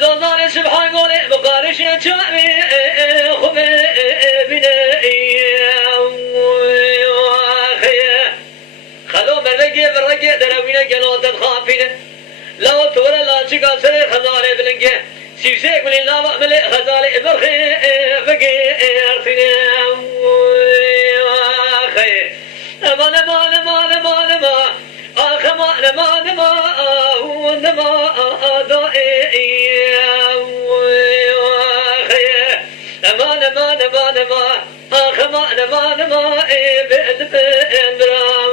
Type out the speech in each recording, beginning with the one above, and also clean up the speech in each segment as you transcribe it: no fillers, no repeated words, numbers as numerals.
دادان سبحان قوله بقارش چاوی خوبه بینه خلو مرگی برگی دروینه گلوتت خافینه لو تولا لا چیکا سر خزانه بلنگه سیوسه کلی لا مله خزانه برخی فقی ارتینه امان امان امان امان امان آخ امان امان امان امان دائي امان امان امان امان آخ امان امان امان بند بند رام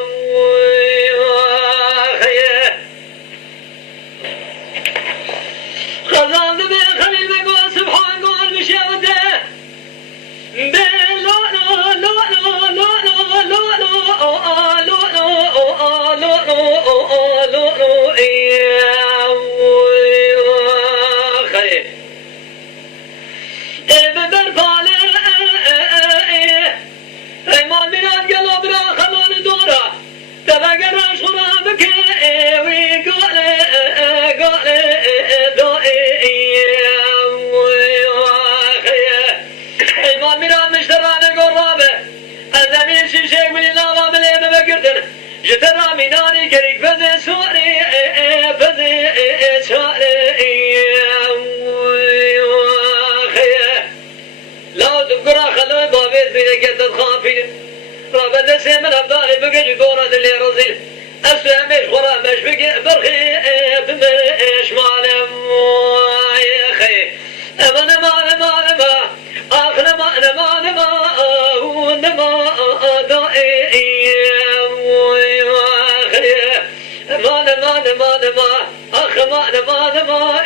خزان دبي خليل بقول سبحان قول بشوده جترا مینانی کریک بزه سواری بزه چاری لا تذكر خلوي بابي زين كتد خافين رابد سيمن ابدالي بقى جورا اللي رزيل اسمع مش غرا مش بقى برخي بمش مالم يا خي امان امان امان امان اخر امان امان امان امان دائي امان امان امان امان اخ امان امان امان